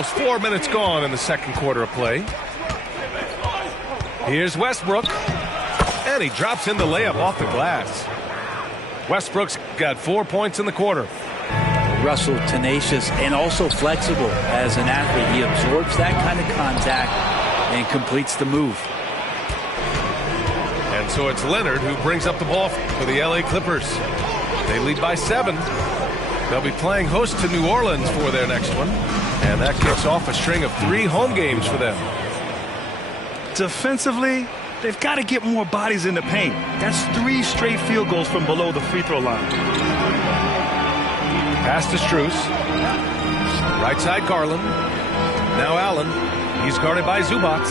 almost 4 minutes gone in the second quarter of play. Here's Westbrook. And he drops in the layup off the glass. Westbrook's got 4 points in the quarter. Russell, tenacious and also flexible as an athlete. He absorbs that kind of contact and completes the move. And so it's Leonard who brings up the ball for the LA Clippers. They lead by 7. They'll be playing host to New Orleans for their next one. And that kicks off a string of 3 home games for them. Defensively, they've got to get more bodies in the paint. That's 3 straight field goals from below the free throw line. Pass to Strus. Right side Garland. Now Allen. He's guarded by Zubac.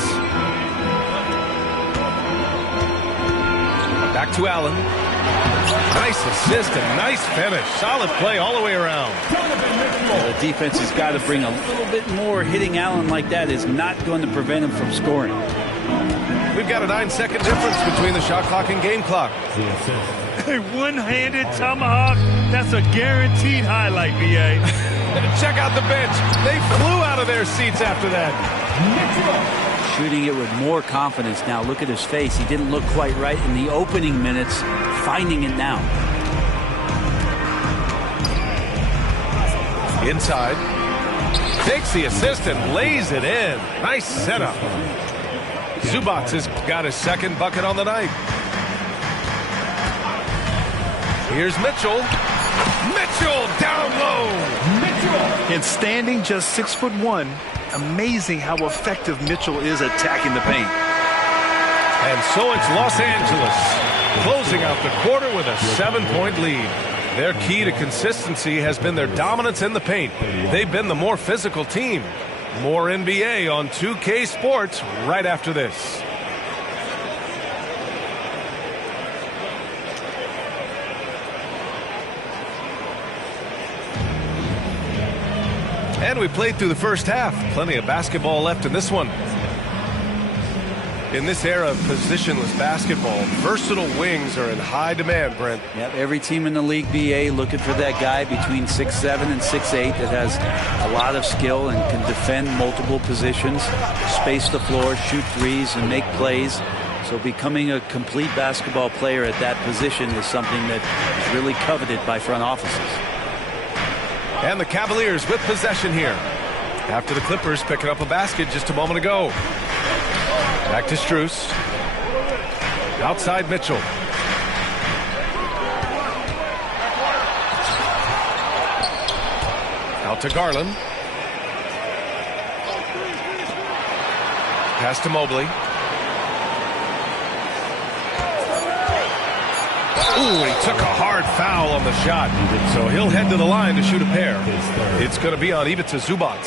Back to Allen. Nice assist and nice finish. Solid play all the way around. The defense has got to bring a little bit more. Hitting Allen like that is not going to prevent him from scoring. We've got a 9-second difference between the shot clock and game clock. A one-handed tomahawk. That's a guaranteed highlight, B.A. Check out the bench. They flew out of their seats after that. Shooting it with more confidence now. Look at his face. He didn't look quite right in the opening minutes. Finding it now. Inside. Takes the assist and lays it in. Nice setup. Zubac has got his second bucket on the night. Here's Mitchell. Mitchell down low. Mitchell. And standing just 6'1", amazing how effective Mitchell is attacking the paint. And so it's Los Angeles closing out the quarter with a 7-point lead. Their key to consistency has been their dominance in the paint. They've been the more physical team. More NBA on 2K Sports right after this. And we played through the first half. Plenty of basketball left in this one. In this era of positionless basketball, versatile wings are in high demand, Brent. Yep, every team in the league, BA, looking for that guy between 6'7" and 6'8" that has a lot of skill and can defend multiple positions, space the floor, shoot threes, and make plays. So becoming a complete basketball player at that position is something that is really coveted by front offices. And the Cavaliers with possession here. After the Clippers picking up a basket just a moment ago. Back to Strus. Outside Mitchell. Out to Garland. Pass to Mobley. Ooh, he took a hard foul on the shot. So he'll head to the line to shoot a pair. It's going to be on Ivica Zubac.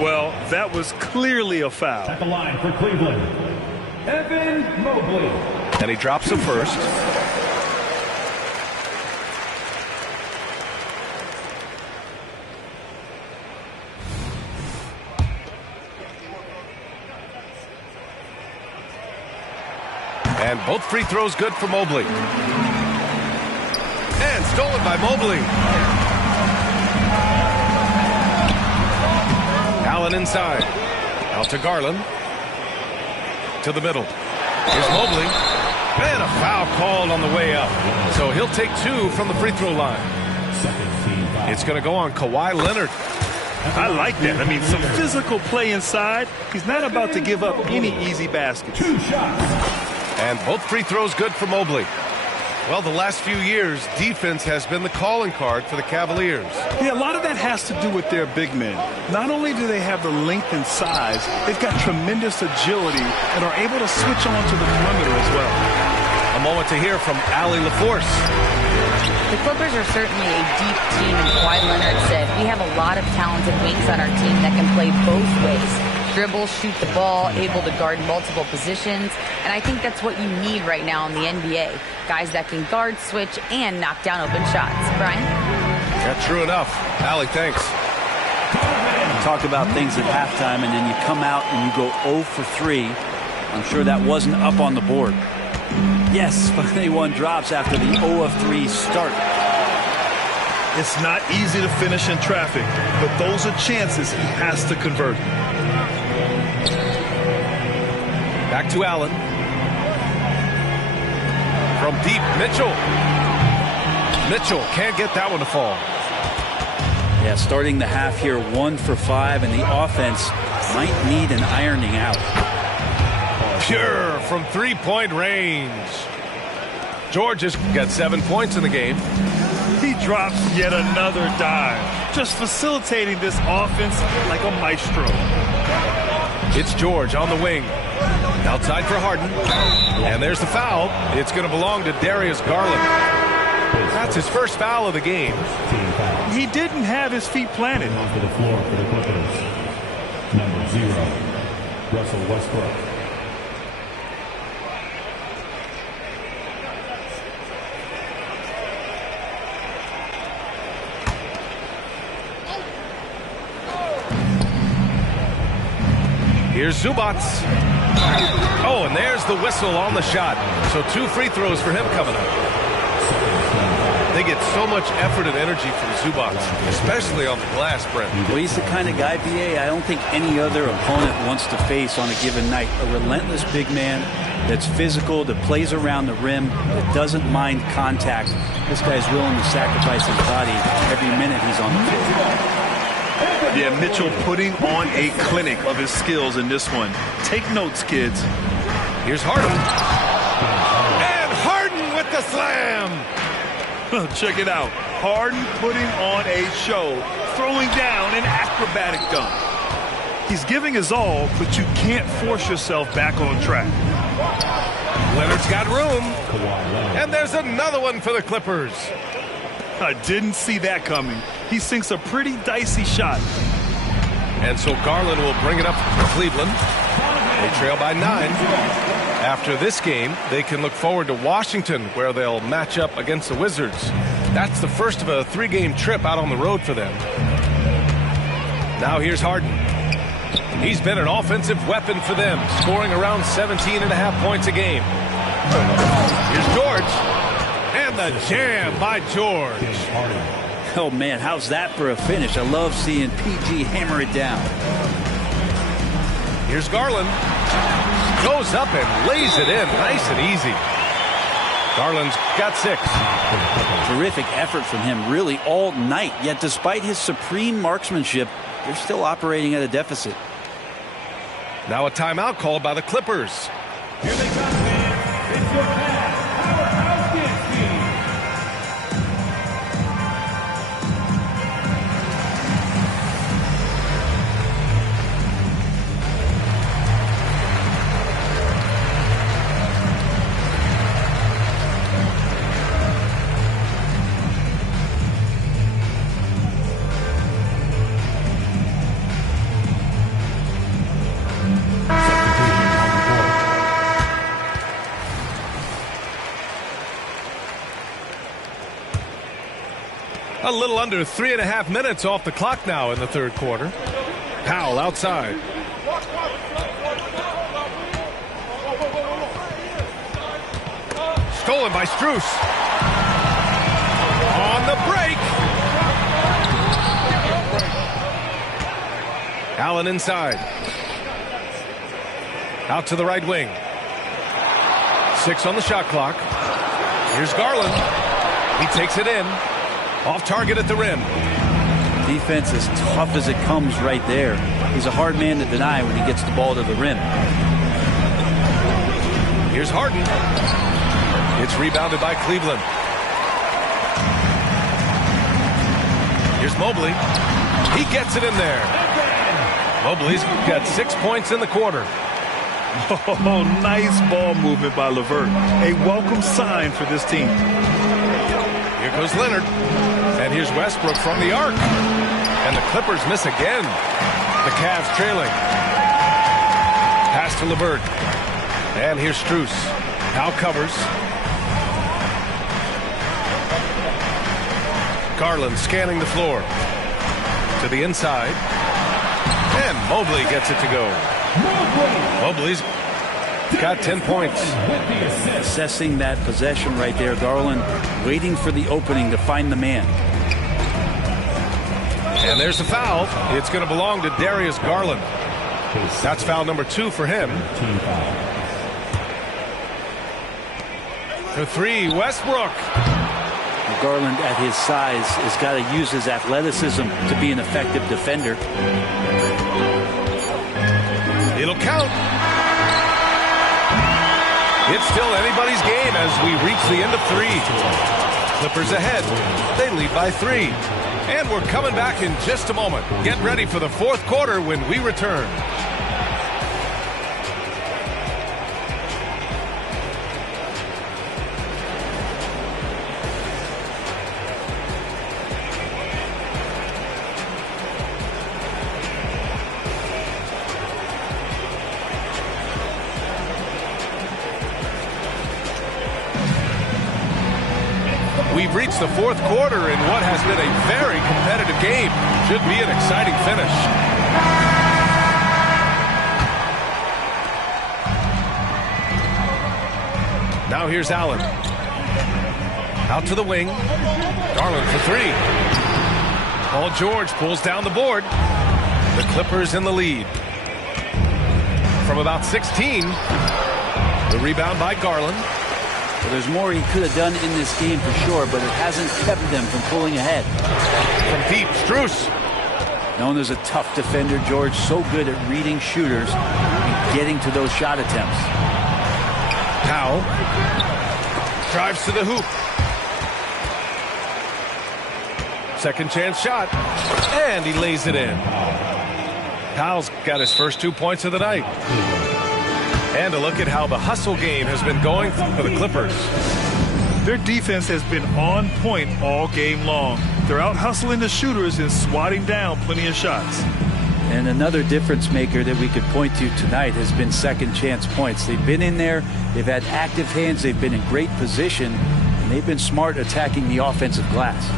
Well, that was clearly a foul. At the line for Cleveland, Evan Mobley. And he drops him first. And both free throws good for Mobley. And stolen by Mobley. Allen inside. Out to Garland. To the middle. Here's Mobley. And a foul called on the way up. So he'll take 2 from the free throw line. It's going to go on Kawhi Leonard. I like that. I mean, some physical play inside. He's not about to give up any easy baskets. 2 shots. And both free throws good for Mobley. Well, the last few years, defense has been the calling card for the Cavaliers. Yeah, a lot of that has to do with their big men. Not only do they have the length and size, they've got tremendous agility and are able to switch on to the perimeter as well. A moment to hear from Allie LaForce. The Clippers are certainly a deep team, and Kawhi Leonard said, we have a lot of talented wings on our team that can play both ways. Dribble, shoot the ball, able to guard multiple positions. And I think that's what you need right now in the NBA. Guys that can guard, switch, and knock down open shots. Brian? Yeah, true enough. Allie, thanks. You talk about things at halftime, and then you come out and you go 0 for 3. I'm sure that wasn't up on the board. Yes, finally one drops after the 0 of 3 start. It's not easy to finish in traffic, but those are chances he has to convert. Back to Allen. From deep, Mitchell. Mitchell can't get that one to fall. Yeah, starting the half here 1 for 5, and the offense might need an ironing out. Pure from three-point range. George has got 7 points in the game. He drops yet another dive, just facilitating this offense like a maestro. It's George on the wing. Outside for Harden. And there's the foul. It's going to belong to Darius Garland. That's his first foul of the game. He didn't have his feet planted. Onto the floor for the Clippers. Number 0, Russell Westbrook. Here's Zubac. Oh, and there's the whistle on the shot. So 2 free throws for him coming up. They get so much effort and energy from Zubac, especially on the glass, Brent. Well, he's the kind of guy, BA, I don't think any other opponent wants to face on a given night. A relentless big man that's physical, that plays around the rim, that doesn't mind contact. This guy's willing to sacrifice his body every minute he's on the floor. Yeah, Mitchell putting on a clinic of his skills in this one. Take notes, kids. Here's Harden. And Harden with the slam. Check it out. Harden putting on a show, throwing down an acrobatic dunk. He's giving his all, but you can't force yourself back on track. Leonard's got room. And there's another one for the Clippers. I didn't see that coming. He sinks a pretty dicey shot. And so Garland will bring it up for Cleveland. They trail by 9. After this game, they can look forward to Washington, where they'll match up against the Wizards. That's the first of a 3-game trip out on the road for them. Now here's Harden. He's been an offensive weapon for them, scoring around 17.5 points a game. Here's George. And the jam by George. Oh, man, how's that for a finish? I love seeing PG hammer it down. Here's Garland. Goes up and lays it in nice and easy. Garland's got 6. Terrific effort from him really all night. Yet despite his supreme marksmanship, they're still operating at a deficit. Now a timeout called by the Clippers. Here they come, man. It's your powerhouse dance team. A little under 3.5 minutes off the clock now in the third quarter. Powell outside. Stolen by Strus. On the break. Allen inside. Out to the right wing. 6 on the shot clock. Here's Garland. He takes it in. Off target at the rim. Defense as tough as it comes right there. He's a hard man to deny when he gets the ball to the rim. Here's Harden. It's rebounded by Cleveland. Here's Mobley. He gets it in there. Mobley's got 6 points in the quarter. Oh, nice ball movement by LeVert. A welcome sign for this team. Here goes Leonard. And here's Westbrook from the arc. And the Clippers miss again. The Cavs trailing. Pass to LeVert. And here's Strus. Now covers. Garland scanning the floor. To the inside. And Mobley gets it to go. Mobley's got 10 points. Assessing that possession right there. Garland waiting for the opening to find the man. And there's the foul. It's going to belong to Darius Garland. That's foul number 2 for him. Team foul. For 3, Westbrook. Garland, at his size, has got to use his athleticism to be an effective defender. It'll count. It's still anybody's game as we reach the end of 3. Clippers ahead. They lead by 3. And we're coming back in just a moment. Get ready for the 4th quarter when we return. We've reached the 4th quarter in what has been a very competitive game. Should be an exciting finish. Now here's Allen. Out to the wing. Garland for 3. Paul George pulls down the board. The Clippers in the lead. From about 16. The rebound by Garland. Well, there's more he could have done in this game for sure, but it hasn't kept them from pulling ahead. From deep, Strus. Known as a tough defender, George so good at reading shooters and getting to those shot attempts. Powell drives to the hoop. Second chance shot, and he lays it in. Powell's got his first 2 points of the night. And a look at how the hustle game has been going for the Clippers. Their defense has been on point all game long. They're out hustling the shooters and swatting down plenty of shots. And another difference maker that we could point to tonight has been second chance points. They've been in there, they've had active hands, they've been in great position, and they've been smart attacking the offensive glass.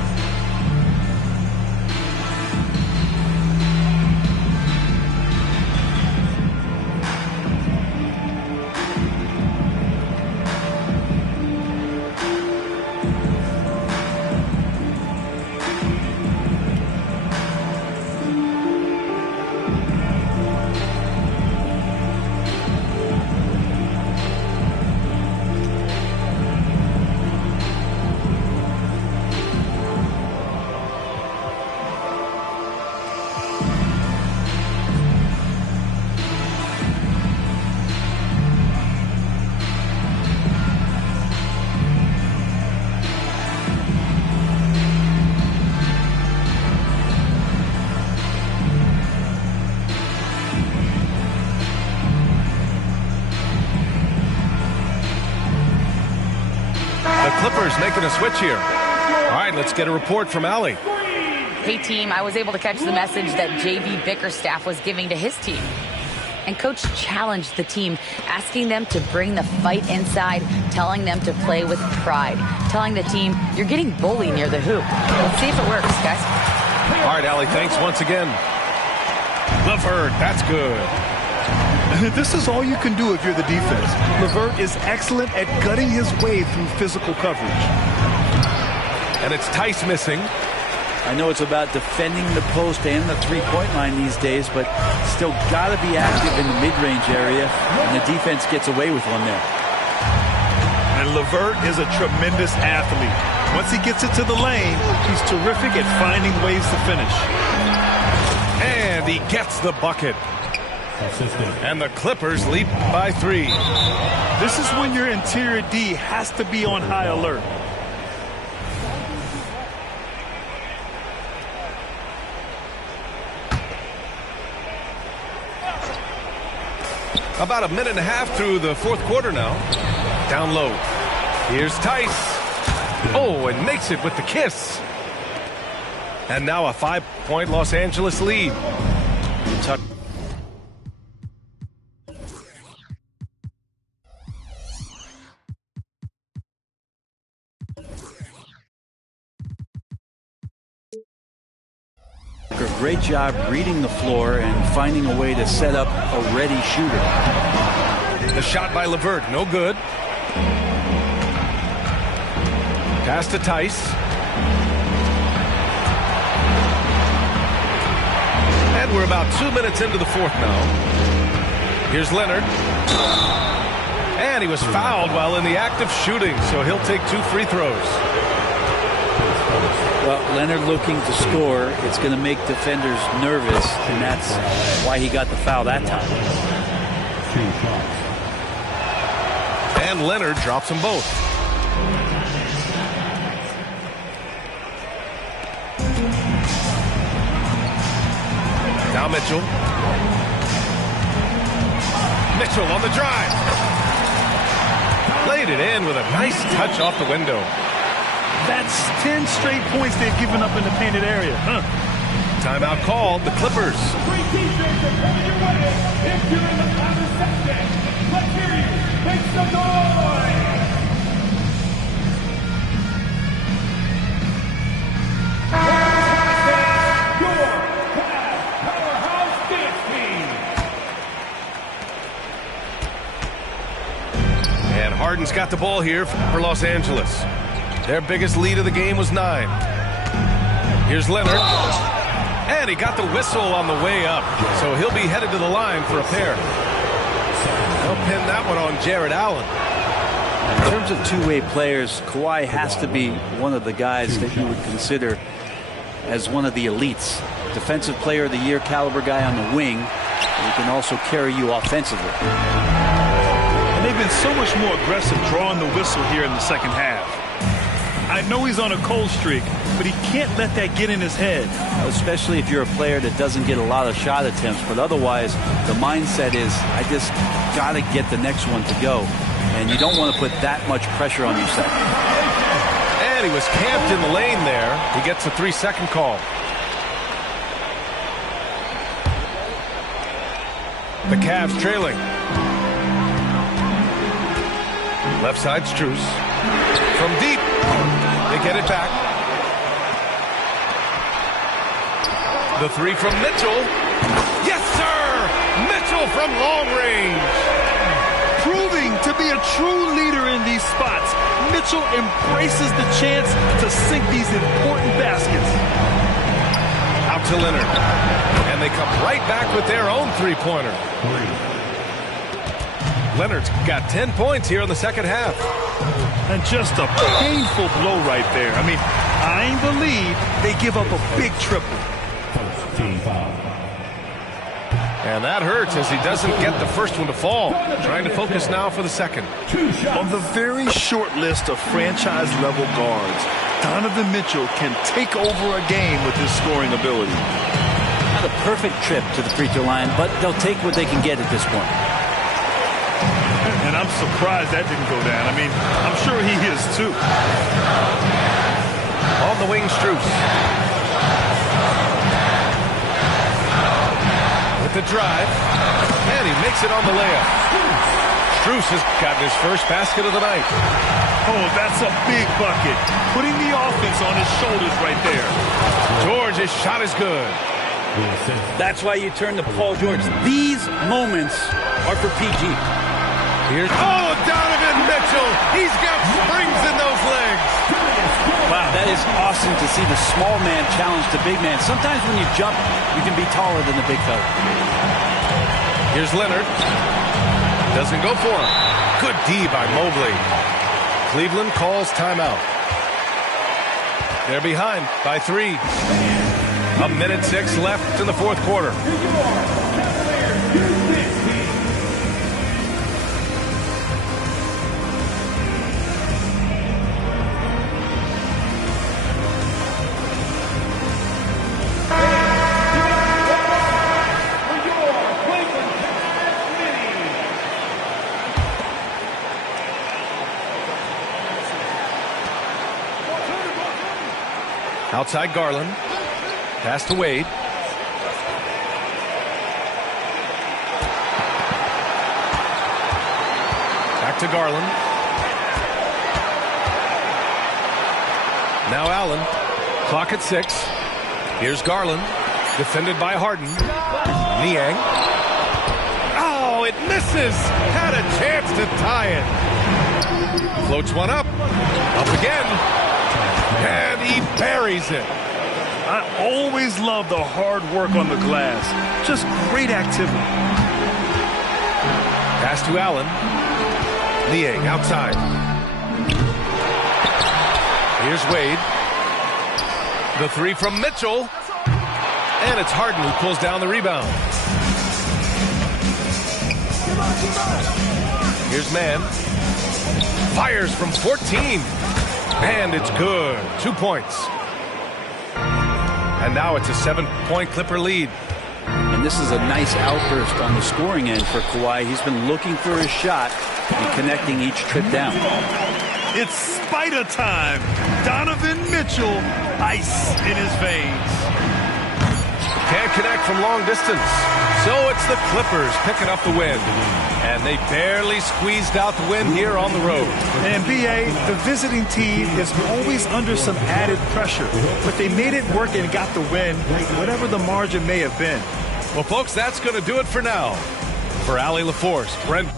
Clippers making a switch here. All right, let's get a report from Allie. Hey, team, I was able to catch the message that J.B. Bickerstaff was giving to his team. And Coach challenged the team, asking them to bring the fight inside, telling them to play with pride, telling the team, you're getting bullied near the hoop. Let's see if it works, guys. All right, Allie, thanks once again. LeVert, that's good. This is all you can do if you're the defense. LeVert is excellent at gutting his way through physical coverage. And it's Tice missing. I know it's about defending the post and the three-point line these days, but still got to be active in the mid-range area, and the defense gets away with one there. And LeVert is a tremendous athlete. Once he gets it to the lane, he's terrific at finding ways to finish. And he gets the bucket. And the Clippers lead by 3. This is when your interior D has to be on high alert. About a minute and a half through the 4th quarter now. Down low. Here's Tice. Oh, and makes it with the kiss. And now a 5-point Los Angeles lead. Great job reading the floor and finding a way to set up a ready shooter. The shot by LeVert, no good. Pass to Tice. And we're about 2 minutes into the fourth now. Here's Leonard. And he was fouled while in the act of shooting, so he'll take 2 free throws. Well, Leonard looking to score. It's going to make defenders nervous, and that's why he got the foul that time. And Leonard drops them both. Now Mitchell. Mitchell on the drive. Played it in with a nice touch off the window. That's 10 straight points they've given up in the painted area. Timeout called. The Clippers. Free t-shirts are coming your way. If you're in the final section, let's hear you. Make some noise. Your powerhouse dance team. And Harden's got the ball here for Los Angeles. Their biggest lead of the game was 9. Here's Leonard. And he got the whistle on the way up. So he'll be headed to the line for a pair. They'll pin that one on Jared Allen. In terms of two-way players, Kawhi has to be one of the guys that you would consider as one of the elites. Defensive player of the year caliber guy on the wing. And he can also carry you offensively. And they've been so much more aggressive drawing the whistle here in the second half. I know he's on a cold streak, but he can't let that get in his head. Especially if you're a player that doesn't get a lot of shot attempts. But otherwise, the mindset is, I just got to get the next one to go. And you don't want to put that much pressure on yourself. And he was camped in the lane there. He gets a 3-second call. The Cavs trailing. Left side, Strus. From deep. They get it back. The 3 from Mitchell. Yes, sir! Mitchell from long range. Proving to be a true leader in these spots. Mitchell embraces the chance to sink these important baskets. Out to Leonard. And they come right back with their own three-pointer. Leonard's got 10 points here in the second half. And just a painful blow right there. I mean, eyeing the lead, they give up a big triple. And that hurts as he doesn't get the first one to fall. Trying to focus now for the second. On the very short list of franchise-level guards, Donovan Mitchell can take over a game with his scoring ability. Not a perfect trip to the free throw line, but they'll take what they can get at this point. And I'm surprised that didn't go down. I mean, I'm sure he is too. On the wing, Strus. With the drive. And he makes it on the layup. Strus has gotten his first basket of the night. Oh, that's a big bucket. Putting the offense on his shoulders right there. George, his shot is good. That's why you turn to Paul George. These moments are for PG. Here's Donovan Mitchell. He's got springs in those legs. Wow, that is awesome to see the small man challenge the big man. Sometimes when you jump, you can be taller than the big fella. Here's Leonard. Doesn't go for him. Good D by Mobley. Cleveland calls timeout. They're behind by 3. 1:06 left in the fourth quarter. Outside Garland. Pass to Wade. Back to Garland. Now Allen. Clock at 6. Here's Garland. Defended by Harden. Niang. Oh, it misses. Had a chance to tie it. Floats one up. Up again. And he buries it. I always love the hard work on the glass. Just great activity. Pass to Allen. Liang outside. Here's Wade. The three from Mitchell. And it's Harden who pulls down the rebound. Here's Mann. Fires from 14. And it's good. 2 points. And now it's a 7-point Clipper lead. And this is a nice outburst on the scoring end for Kawhi. He's been looking for his shot and connecting each trip down. It's spider time. Donovan Mitchell, ice in his veins. Can't connect from long distance. So it's the Clippers picking up the win. And they barely squeezed out the win here on the road. And B.A., the visiting team is always under some added pressure. But they made it work and got the win, whatever the margin may have been. Well, folks, that's going to do it for now. For Allie LaForce, Brent.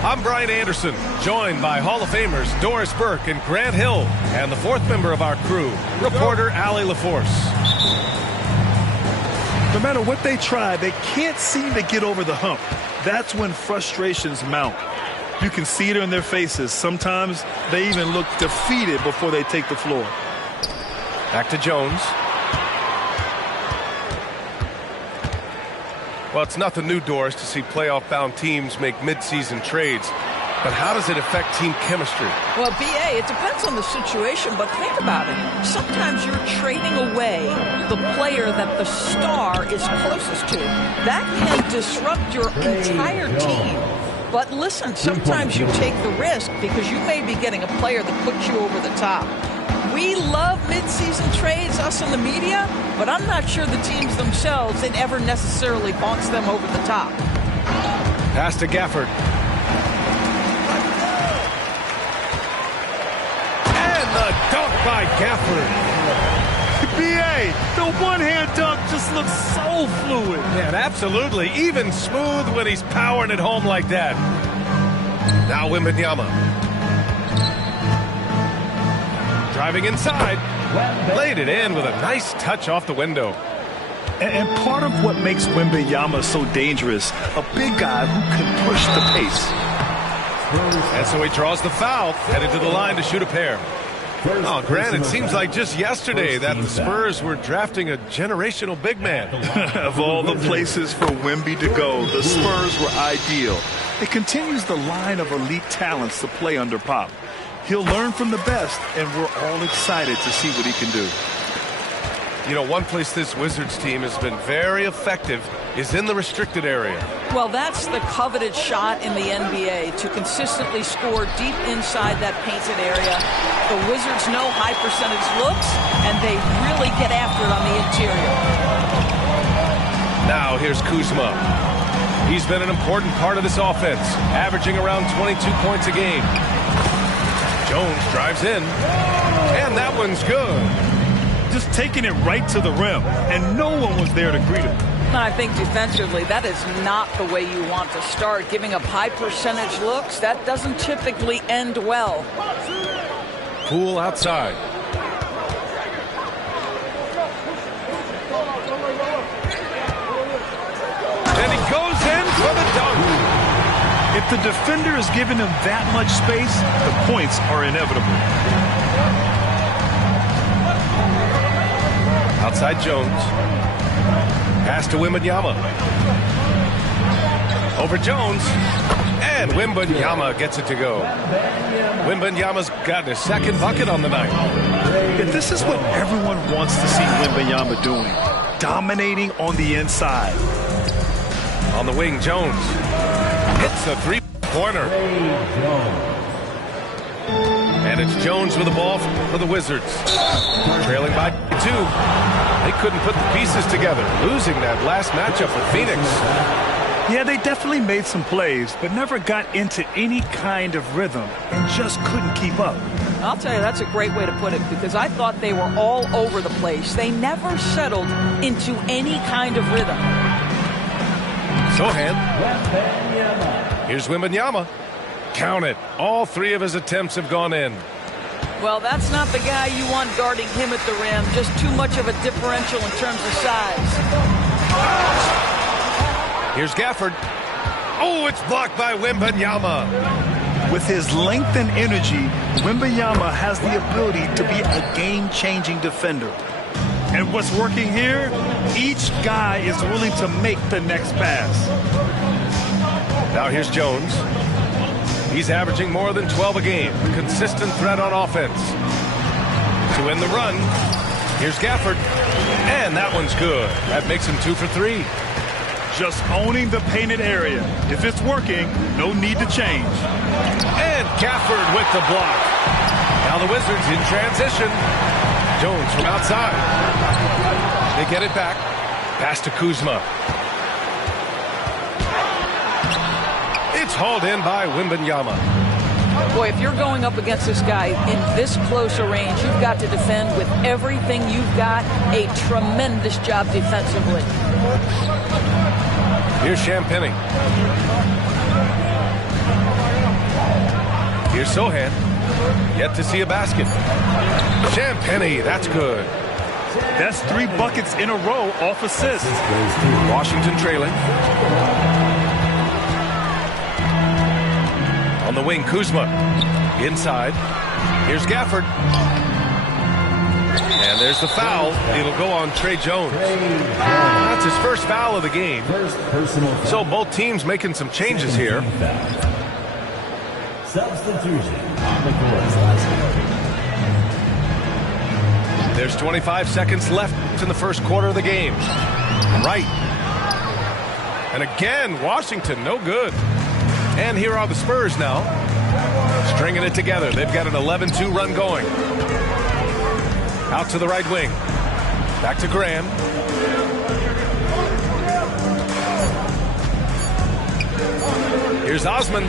I'm Brian Anderson, joined by Hall of Famers Doris Burke and Grant Hill, and the fourth member of our crew, reporter Allie LaForce. No matter what they try, they can't seem to get over the hump. That's when frustrations mount. You can see it in their faces. Sometimes they even look defeated before they take the floor. Back to Jones. Well, it's nothing new, Doris, to see playoff-bound teams make mid-season trades. But how does it affect team chemistry? Well, B.A., it depends on the situation, but think about it. Sometimes you're trading away the player that the star is closest to. That can disrupt your entire team. But listen, sometimes you take the risk because you may be getting a player that puts you over the top. We love mid-season trades, us in the media, but I'm not sure the teams themselves, it ever necessarily bonks them over the top. Pass to Gafford. And And the dunk by Gafford. B.A., the one-hand dunk just looks so fluid. Man, absolutely. Even smooth when he's powering it home like that. Now Wembanyama. Driving inside. Laid it in with a nice touch off the window. And part of what makes Wembanyama so dangerous, a big guy who can push the pace. And so he draws the foul, headed to the line to shoot a pair. Oh, Grant, it seems like just yesterday that the Spurs were drafting a generational big man. Of all the places for Wemby to go, the Spurs were ideal. It continues the line of elite talents to play under Pop. He'll learn from the best, and we're all excited to see what he can do. You know, one place this Wizards team has been very effective is in the restricted area. Well, that's the coveted shot in the NBA, to consistently score deep inside that painted area. The Wizards know high percentage looks, and they really get after it on the interior. Now here's Kuzma. He's been an important part of this offense, averaging around 22 points a game. Jones drives in, and that one's good. Just taking it right to the rim, and no one was there to greet him. I think defensively, that is not the way you want to start. Giving up high percentage looks, that doesn't typically end well. Poole outside. And he goes in for the dunk. If the defender is giving him that much space, the points are inevitable. Outside Jones. Pass to Wembanyama. Over Jones. And Wembanyama gets it to go. Wembanyama's gotten his second bucket on the night. And this is what everyone wants to see Wembanyama doing. Dominating on the inside. On the wing, Jones hits a three-pointer. And it's Jones with the ball for the Wizards. Trailing by 2. They couldn't put the pieces together, losing that last matchup with Phoenix. Yeah, they definitely made some plays, but never got into any kind of rhythm and just couldn't keep up. I'll tell you, that's a great way to put it, because I thought they were all over the place. They never settled into any kind of rhythm. Sohan. Here's Wembanyama. Count it. All 3 of his attempts have gone in. Well, that's not the guy you want guarding him at the rim. Just too much of a differential in terms of size. Here's Gafford. Oh, it's blocked by Wembanyama. With his length and energy, Wembanyama has the ability to be a game-changing defender. And what's working here? Each guy is willing to make the next pass. Now here's Jones. He's averaging more than 12 a game. Consistent threat on offense. To end the run, here's Gafford. And that one's good. That makes him 2 for 3. Just owning the painted area. If it's working, no need to change. And Gafford with the block. Now the Wizards in transition. Jones from outside. They get it back. Pass to Kuzma. It's hauled in by Wembanyama. Boy, if you're going up against this guy in this close a range, you've got to defend with everything you've got. A tremendous job defensively. Here's Champagnie. Here's Sohan. Yet to see a basket. Champagnie, that's good. That's 3 buckets in a row off assists. Washington trailing. On the wing, Kuzma. Inside. Here's Gafford. And there's the foul. It'll go on Trey Jones. That's his first foul of the game. So both teams making some changes here. Substitution on the court. There's 25 seconds left in the first quarter of the game. Right. And again, Washington, no good. And here are the Spurs now, stringing it together. They've got an 11-2 run going. Out to the right wing. Back to Graham. Here's Osman.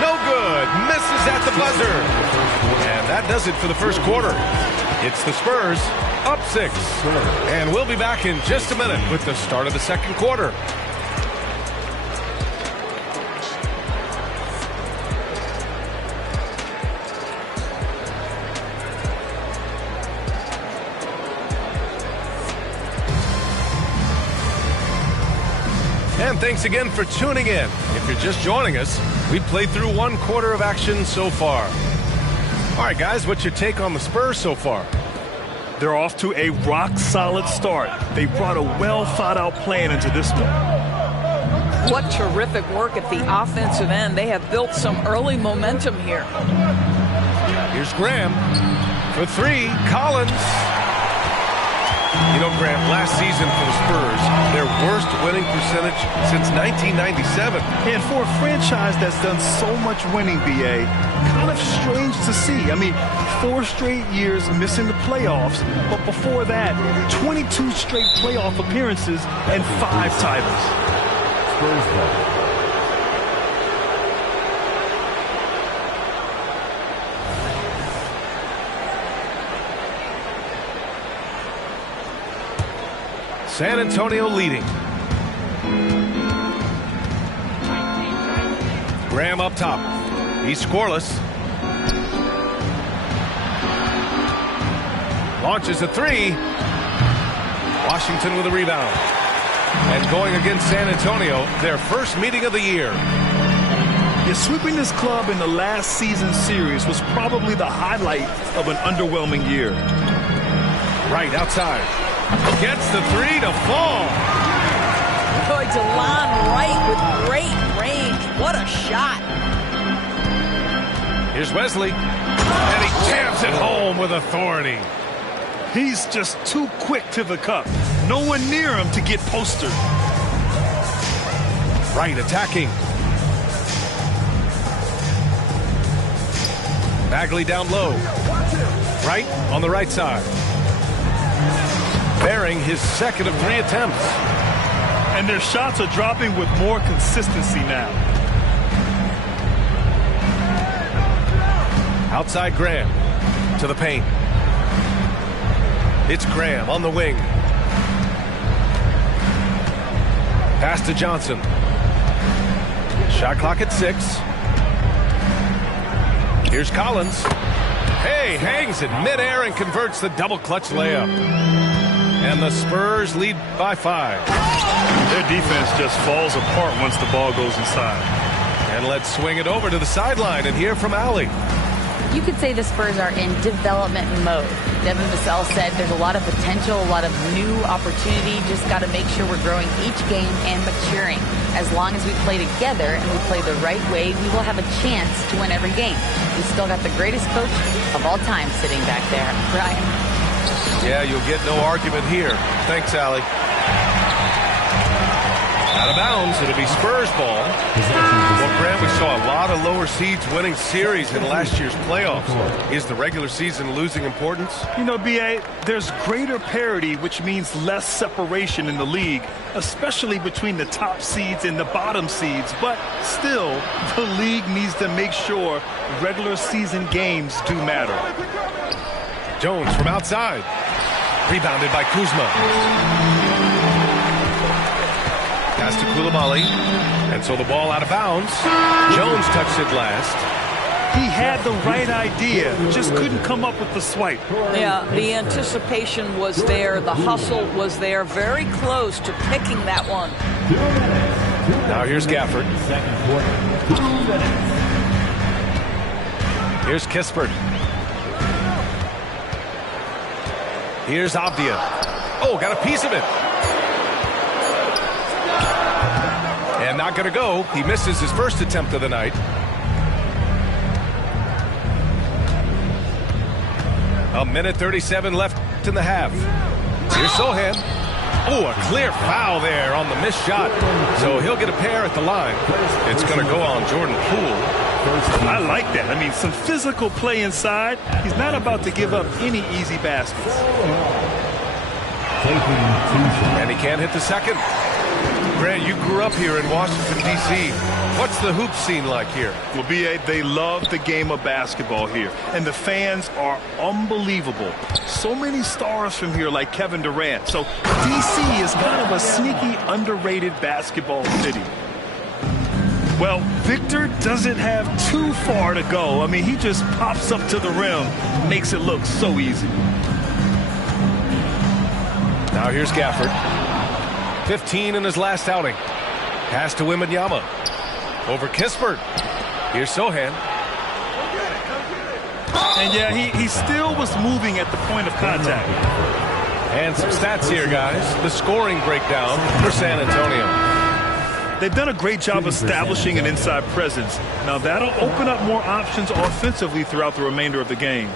No good. but misses at the buzzer. And that does it for the first quarter. It's the Spurs up 6. And we'll be back in just a minute with the start of the second quarter. And thanks again for tuning in. If you're just joining us, we played through 1 quarter of action so far. All right, guys, what's your take on the Spurs so far? They're off to a rock-solid start. They brought a well-thought-out plan into this one. What terrific work at the offensive end. They have built some early momentum here. Here's Graham for 3. Collins. You know, Graham, last season for the Spurs, their worst winning percentage since 1997. And for a franchise that's done so much winning, BA, kind of strange to see. I mean, 4 straight years missing the playoffs, but before that, 22 straight playoff appearances and 5 titles. Spurs ball. San Antonio leading. Graham up top. He's scoreless. Launches a 3. Washington with a rebound. And going against San Antonio, their first meeting of the year. Yeah, sweeping this club in the last season series was probably the highlight of an underwhelming year. Right outside. Gets the 3 to fall. Boy, DeLon Wright with great range. What a shot. Here's Wesley. And he jams it home with authority. He's just too quick to the cup. No one near him to get postered. Wright attacking. Bagley down low. Wright on the right side. Bearing his second of 3 attempts. And their shots are dropping with more consistency now. Outside Graham to the paint. It's Graham on the wing. Pass to Johnson. Shot clock at 6. Here's Collins. Hey, hangs it midair and converts the double clutch layup. And the Spurs lead by 5. Their defense just falls apart once the ball goes inside. And let's swing it over to the sideline and hear from Allie. You could say the Spurs are in development mode. Devin Vassell said there's a lot of potential, a lot of new opportunity. Just got to make sure we're growing each game and maturing. As long as we play together and we play the right way, we will have a chance to win every game. We still got the greatest coach of all time sitting back there. Brian. Yeah, you'll get no argument here. Thanks, Allie. Out of bounds, it'll be Spurs ball. Well, Graham, we saw a lot of lower seeds winning series in last year's playoffs. Is the regular season losing importance? You know, B.A., there's greater parity, which means less separation in the league, especially between the top seeds and the bottom seeds. But still, the league needs to make sure regular season games do matter. Jones from outside. Rebounded by Kuzma. Pass to Koulibaly. And so the ball out of bounds. Jones touched it last. He had the right idea, just couldn't come up with the swipe. Yeah, the anticipation was there. The hustle was there. Very close to picking that one. Now here's Gafford. Here's Kispert. Here's Avdia. Oh, got a piece of it. And not going to go. He misses his first attempt of the night. A minute 37 left in the half. Here's Sohan. Oh, a clear foul there on the missed shot. So he'll get a pair at the line. It's going to go on Jordan Poole. I like that. I mean, some physical play inside. He's not about to give up any easy baskets. And he can't hit the second. Grant, you grew up here in Washington, D.C. What's the hoop scene like here? Well, B.A., they love the game of basketball here, and the fans are unbelievable. So many stars from here like Kevin Durant. So D.C. is kind of a sneaky, underrated basketball city. Well, Victor doesn't have too far to go. I mean, he just pops up to the rim, makes it look so easy. Now here's Gafford. 15 in his last outing. Pass to Wembanyama. Over Kispert. Here's Sohan. And yeah, he still was moving at the point of contact. And some stats here, guys. The scoring breakdown for San Antonio. They've done a great job establishing an inside presence. Now that'll open up more options offensively throughout the remainder of the game.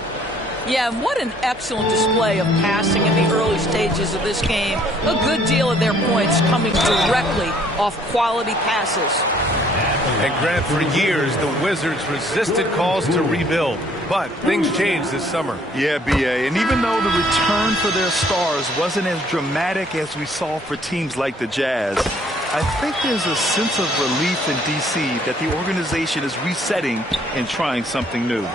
Yeah, and what an excellent display of passing in the early stages of this game. A good deal of their points coming directly off quality passes. And Grant, for years, the Wizards resisted calls to rebuild. But things changed this summer. Yeah, B.A., and even though the return for their stars wasn't as dramatic as we saw for teams like the Jazz, I think there's a sense of relief in D.C. that the organization is resetting and trying something new.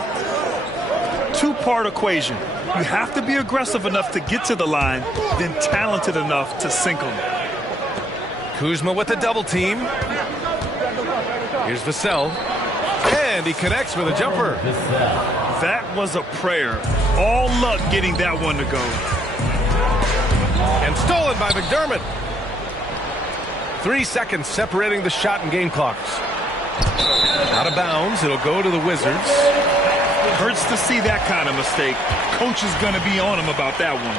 Two-part equation. You have to be aggressive enough to get to the line, then talented enough to sink them. Kuzma with the double team. Here's Vassell. And he connects with a jumper. That was a prayer. All luck getting that one to go. And stolen by McDermott. 3 seconds separating the shot and game clocks. Out of bounds. It'll go to the Wizards. Hurts to see that kind of mistake. Coach is going to be on him about that one.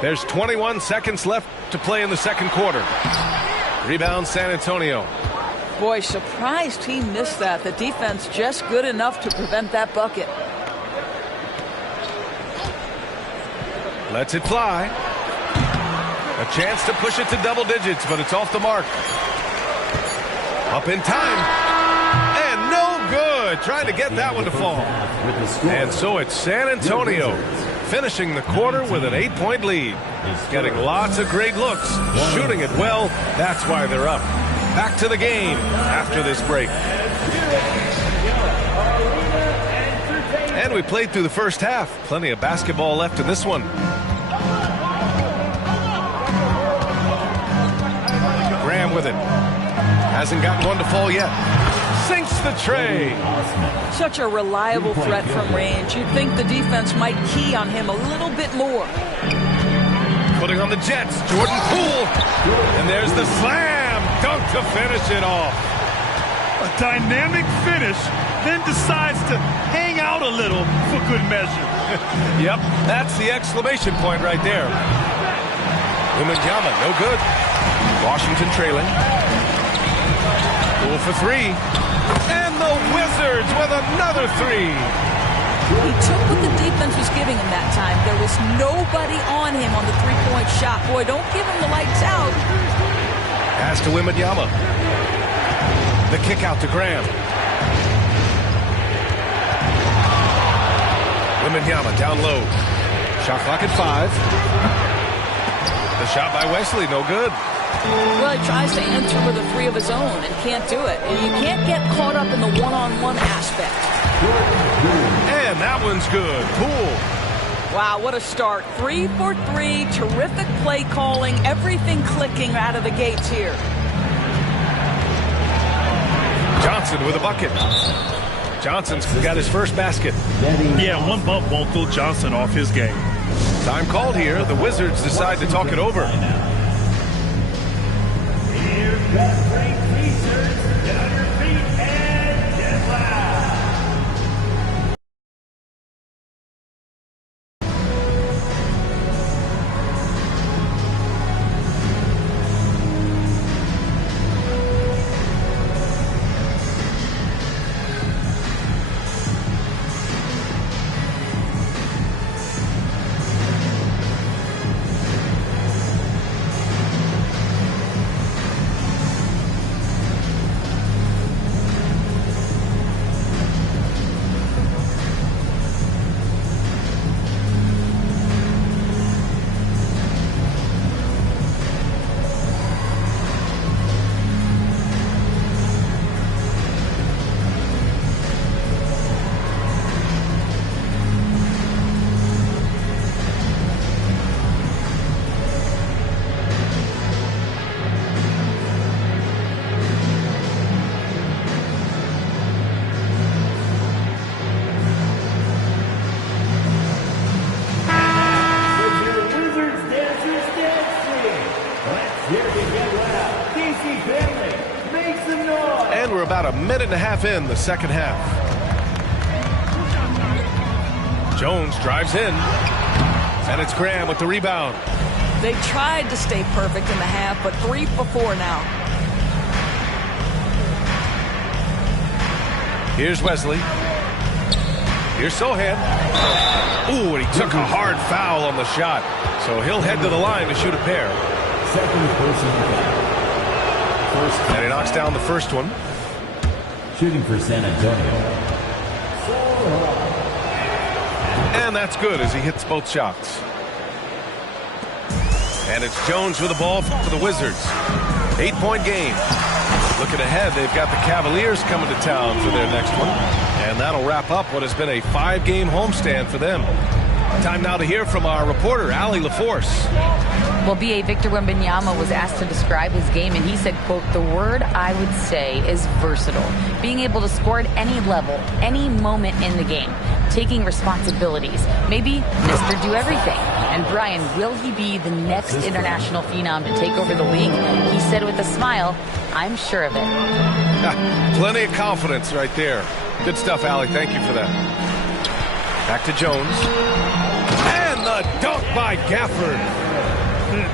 There's 21 seconds left to play in the second quarter. Rebound San Antonio. Boy, surprised he missed that. The defense just good enough to prevent that bucket. Lets it fly. A chance to push it to double digits, but it's off the mark. Up in time. And no good. Trying to get that one to fall. And so it's San Antonio finishing the quarter with an 8-point lead. Getting lots of great looks. Shooting it well. That's why they're up. Back to the game after this break. And we played through the first half. Plenty of basketball left in this one. Graham with it. Hasn't gotten one to fall yet. Sinks the tray. Such a reliable threat from range. You'd think the defense might key on him a little bit more. Putting on the Jets. Jordan Poole. And there's the slam dunk to finish it off. A dynamic finish, then decides to hang out a little for good measure. Yep, that's the exclamation point right there. Wembanyama, no good. Washington trailing. Poole for three. And the Wizards with another three. He took what the defense was giving him that time. There was nobody on him on the three-point shot. Boy, don't give him the lights out. Pass to Wembanyama. The kick out to Graham. Wembanyama down low. Shot clock at 5. The shot by Wesley, no good. Well, he tries to enter with a three of his own and can't do it. And you can't get caught up in the one-on-one aspect. And that one's good. Poole. Wow, what a start. 3 for 3. Terrific play calling. Everything clicking out of the gates here. Johnson with a bucket. Johnson's got his first basket. Yeah, one bump won't throw Johnson off his game. Time called here. The Wizards decide to talk it over. And we're about a minute and a half in the second half. Jones drives in. And it's Graham with the rebound. They tried to stay perfect in the half, but 3 for 4 now. Here's Wesley. Here's Sohan. Ooh, and he took a hard foul on the shot. So he'll head to the line to shoot a pair. Second personal foul. And he knocks down the first one. Shooting for San Antonio. And that's good as he hits both shots. And it's Jones with the ball for the Wizards. 8-point game. Looking ahead, they've got the Cavaliers coming to town for their next one. And that'll wrap up what has been a 5-game homestand for them. Time now to hear from our reporter, Allie LaForce. Well, B.A. Victor Wembanyama was asked to describe his game, and he said, quote, "The word I would say is versatile. Being able to score at any level, any moment in the game. Taking responsibilities. Maybe Mr. Do Everything." And Brian, will he be the next international phenom to take over the league? He said with a smile, "I'm sure of it." Plenty of confidence right there. Good stuff, Allie. Thank you for that. Back to Jones. And the dunk by Gafford.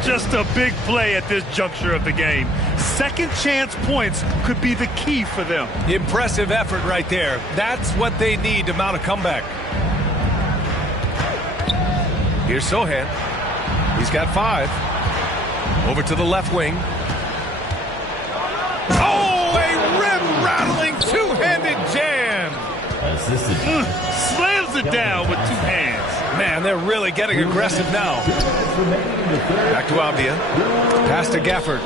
Just a big play at this juncture of the game. Second chance points could be the key for them. Impressive effort right there. That's what they need to mount a comeback. Here's Sohan. He's got 5. Over to the left wing. Oh, a rim-rattling two-handed jam. Slams it down with 2 hands. Man, they're really getting aggressive now. Back to Abdia. Pass to Gafford.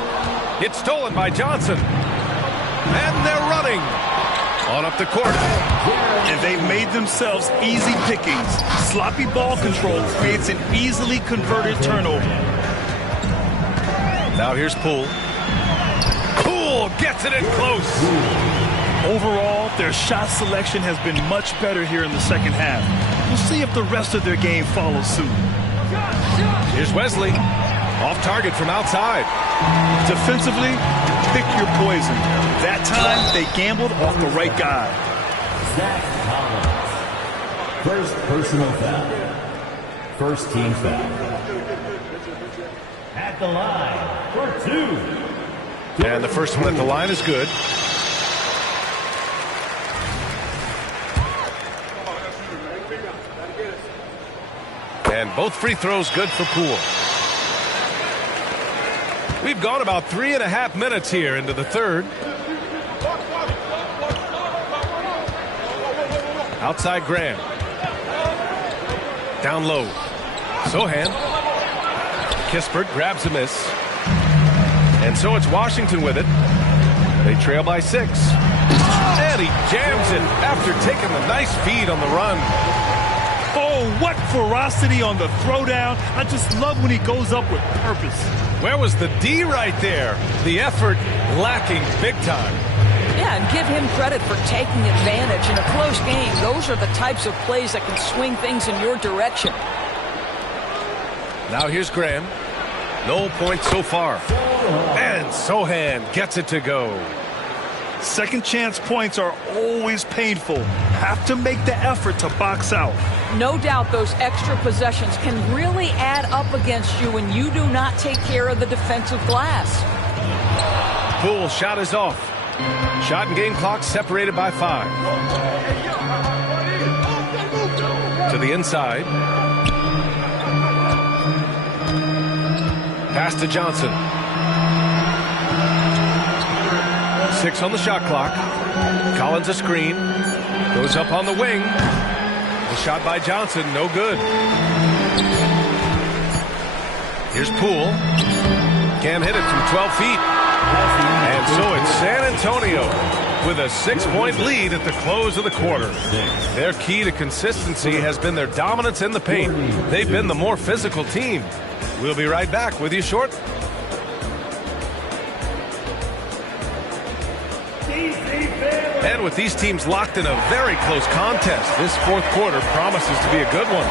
It's stolen by Johnson. And they're running. On up the court. And they've made themselves easy pickings. Sloppy ball control creates an easily converted turnover. Now here's Poole. Poole gets it in close. Overall, their shot selection has been much better here in the second half. We'll see if the rest of their game follows suit. Here's Wesley. Off target from outside. Defensively, pick your poison. That time, they gambled off the right guy. Zach Collins. First personal foul. First team foul. At the line for 2. And the first one at the line is good. And both free throws good for Poole. We've gone about 3.5 minutes here into the third. Outside Graham. Down low. Sohan. Kispert grabs a miss. And so it's Washington with it. They trail by 6. And he jams it after taking the nice feed on the run. Oh, what ferocity on the throwdown. I just love when he goes up with purpose. Where was the D right there? The effort lacking big time. Yeah, and give him credit for taking advantage in a close game. Those are the types of plays that can swing things in your direction. Now here's Graham. No points so far. And Sohan gets it to go. Second chance points are always painful. Have to make the effort to box out. No doubt those extra possessions can really add up against you when you do not take care of the defensive glass. Poole's shot is off. Shot and game clock separated by 5. To the inside. Pass to Johnson. 6 on the shot clock. Collins a screen. Goes up on the wing. The shot by Johnson, no good. Here's Poole. Can't hit it from 12 feet. And so it's San Antonio with a 6-point lead at the close of the quarter. Their key to consistency has been their dominance in the paint. They've been the more physical team. We'll be right back with you shortly. And with these teams locked in a very close contest, this fourth quarter promises to be a good one.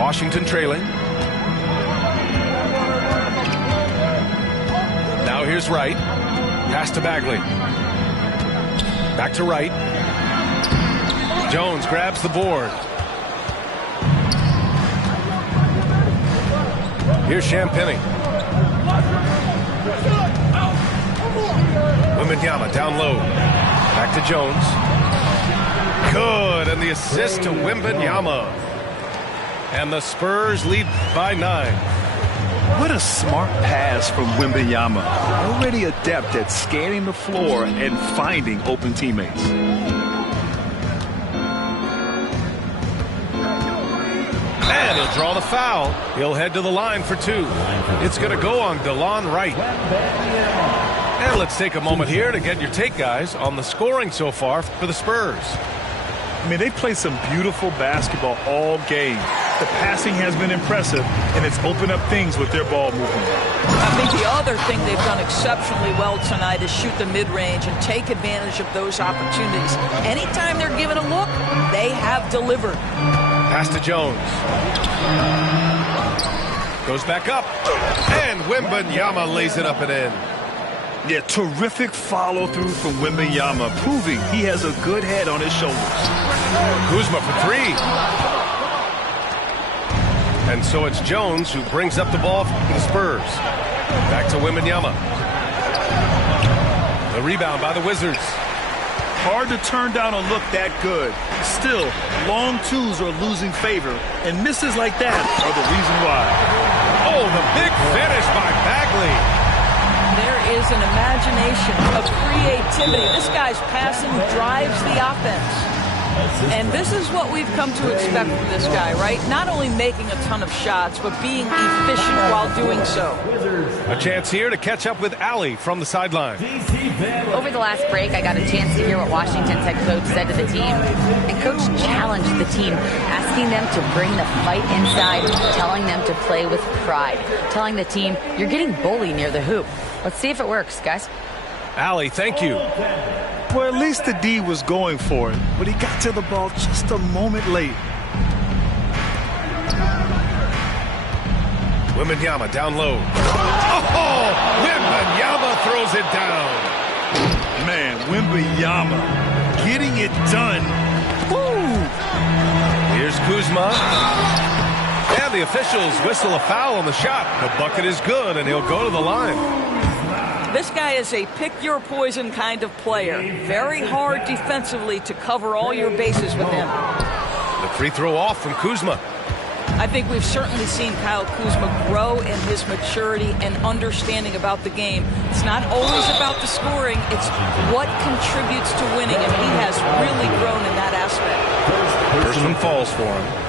Washington trailing. Now here's Wright. Pass to Bagley. Back to Wright. Jones grabs the board. Here's Champagny. Wembanyama down low. Back to Jones. Good, and the assist to Wembanyama. And the Spurs lead by 9. What a smart pass from Wembanyama. Already adept at scanning the floor and finding open teammates. And he'll draw the foul. He'll head to the line for 2. It's going to go on DeLon Wright. And let's take a moment here to get your take, guys, on the scoring so far for the Spurs. I mean, they played some beautiful basketball all game. The passing has been impressive, and it's opened up things with their ball movement. I think the other thing they've done exceptionally well tonight is shoot the mid-range and take advantage of those opportunities. Anytime they're given a look, they have delivered. Pass to Jones. Goes back up. And Wembanyama lays it up and in. Yeah, terrific follow-through from Wembanyama, proving he has a good head on his shoulders. Kuzma for 3. And so it's Jones who brings up the ball for the Spurs. Back to Wembanyama. The rebound by the Wizards. Hard to turn down a look that good. Still, long twos are losing favor, and misses like that are the reason why. Oh, the big finish by Bagley. There is an imagination of creativity. This guy's passing drives the offense. And this is what we've come to expect from this guy, right? Not only making a ton of shots, but being efficient while doing so. A chance here to catch up with Allie from the sideline. Over the last break, I got a chance to hear what Washington's head coach said to the team. And coach challenged the team, asking them to bring the fight inside, telling them to play with pride, telling the team, you're getting bullied near the hoop. Let's see if it works, guys. Allie, thank you. Well, at least the D was going for it, but he got to the ball just a moment late. Wembanyama down low. Oh, Wembanyama throws it down. Man, Wembanyama getting it done. Woo! Here's Kuzma. And the officials whistle a foul on the shot. The bucket is good, and he'll go to the line. This guy is a pick-your-poison kind of player. Very hard defensively to cover all your bases with him. The free throw off from Kuzma. I think we've certainly seen Kyle Kuzma grow in his maturity and understanding about the game. It's not always about the scoring. It's what contributes to winning, and he has really grown in that aspect. First one falls for him.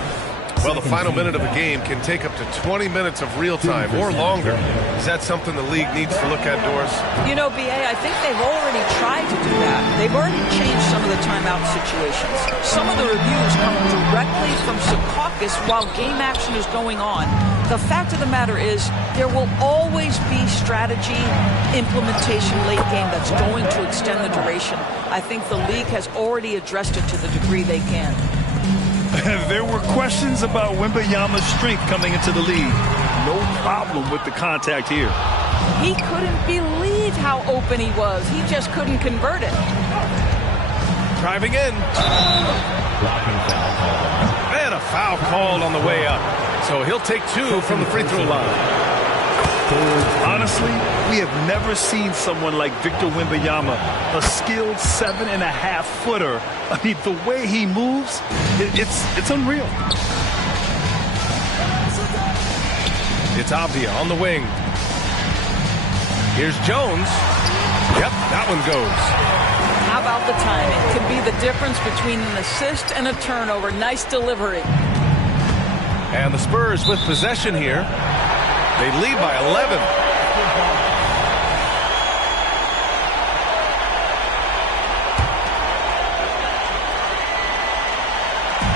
Well, the final minute of a game can take up to 20 minutes of real time or longer. Is that something the league needs to look at, Doris? You know, BA, I think they've already tried to do that. They've already changed some of the timeout situations. Some of the reviews come directly from Secaucus while game action is going on. The fact of the matter is there will always be strategy implementation late game that's going to extend the duration. I think the league has already addressed it to the degree they can. There were questions about Wembanyama's strength coming into the league. No problem with the contact here. He couldn't believe how open he was. He just couldn't convert it. Driving in. And a foul called on the way up. So he'll take 2 from the free throw line. Honestly, we have never seen someone like Victor Wembanyama, a skilled 7.5-footer. I mean, the way he moves, it's unreal. It's Avdia on the wing. Here's Jones. Yep, that one goes. How about the timing? Could be the difference between an assist and a turnover. Nice delivery. And the Spurs with possession here. They lead by 11.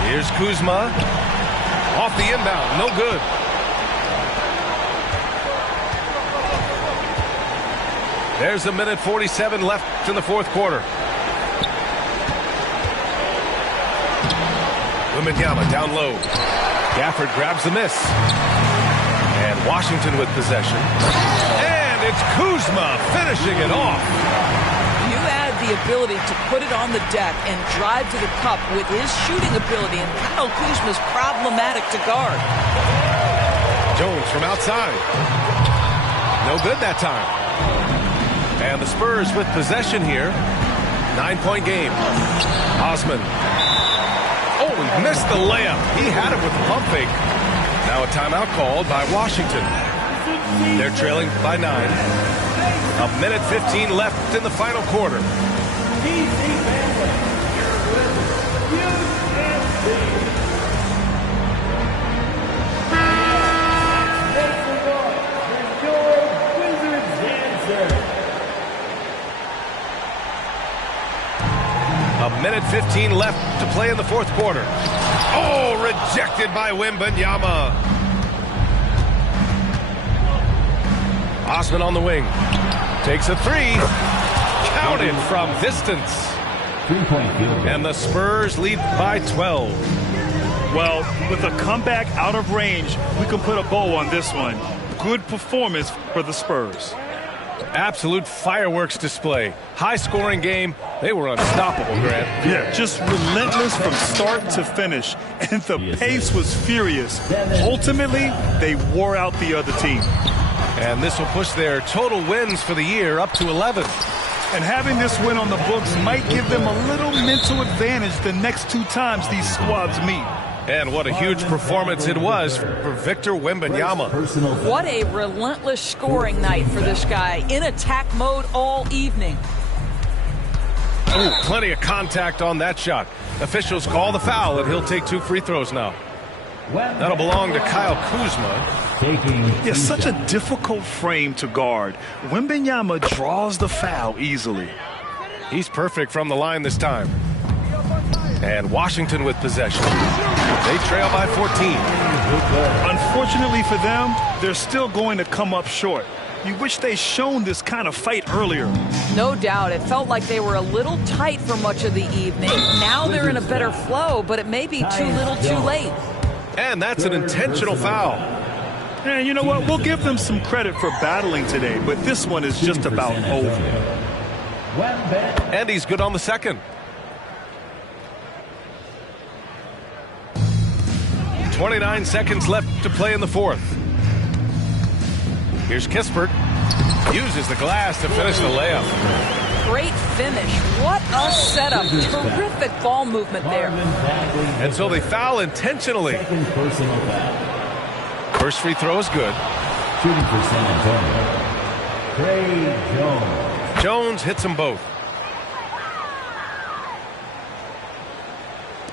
Here's Kuzma. Off the inbound. No good. There's a minute 47 left in the fourth quarter. Wembanyama down low. Gafford grabs the miss. And Washington with possession. And it's Kuzma finishing it off. You add the ability to put it on the deck and drive to the cup with his shooting ability, and Kyle Kuzma's problematic to guard. Jones from outside. No good that time. And the Spurs with possession here. 9-point game. Osman. Oh, he missed the layup. He had it with the pump fake. Now a timeout called by Washington. They're trailing by 9. A minute 15 left in the final quarter. A minute 15 left to play in the fourth quarter. Oh, rejected by Wembanyama. Osman on the wing. Takes a three. Counted from distance. 3-point field. And the Spurs lead by 12. Well, with a comeback out of range, we can put a bow on this one. Good performance for the Spurs. Absolute fireworks display. High-scoring game. They were unstoppable, Grant. Yeah, just relentless from start to finish. And the pace was furious. Ultimately, they wore out the other team. And this will push their total wins for the year up to 11. And having this win on the books might give them a little mental advantage the next 2 times these squads meet. And what a huge performance it was for Victor Wembanyama. What a relentless scoring night for this guy. In attack mode all evening. Ooh, plenty of contact on that shot. Officials call the foul, and he'll take 2 free throws now. That'll belong to Kyle Kuzma. Yeah, such a difficult frame to guard. Wembanyama draws the foul easily. He's perfect from the line this time. And Washington with possession. They trail by 14. Unfortunately for them, they're still going to come up short. You wish they'd shown this kind of fight earlier. No doubt. It felt like they were a little tight for much of the evening. Now they're in a better flow, but it may be too little too late. And that's an intentional foul. And you know what? We'll give them some credit for battling today, but this one is just about over. And he's good on the second. 29 seconds left to play in the fourth. Here's Kispert. Uses the glass to finish the layup. Great finish. What a setup. Terrific ball movement there. And so they foul intentionally. First free throw is good. Shooting for San Antonio, Trey Jones. Jones hits them both.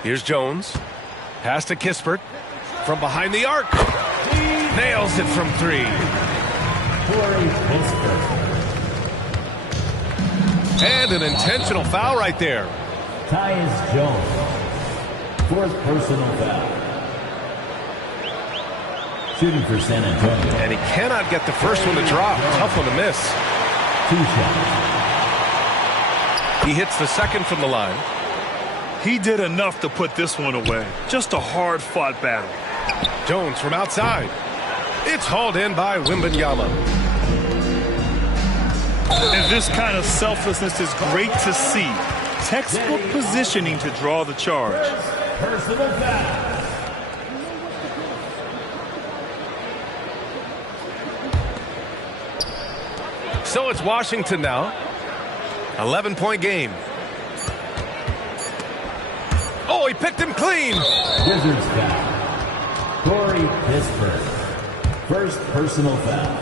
Here's Jones. Pass to Kispert. From behind the arc. Nails it from 3. And an intentional foul right there. Tyus Jones. 4th personal foul. Shooting for San Antonio. And he cannot get the first one to drop. Tough one to miss. 2 shots. He hits the second from the line. He did enough to put this one away. Just a hard-fought battle. Jones from outside. It's hauled in by Wembanyama. And this kind of selflessness is great to see. Textbook positioning to draw the charge. Personal foul. So it's Washington now. 11-point game. Oh, he picked him clean. Wizards foul. Corey Kispert. 1st personal foul.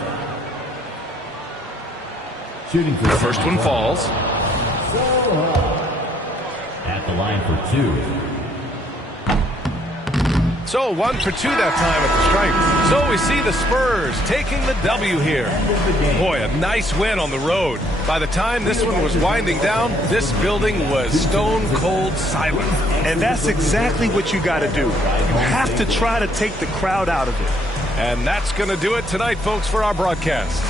Shooting for the first one falls. At the line for 2. So 1 for 2 that time at the stripe. So we see the Spurs taking the W here. Boy, a nice win on the road. By the time this one was winding down, this building was stone cold silent. And that's exactly what you got to do. You have to try to take the crowd out of it. And that's going to do it tonight, folks, for our broadcast.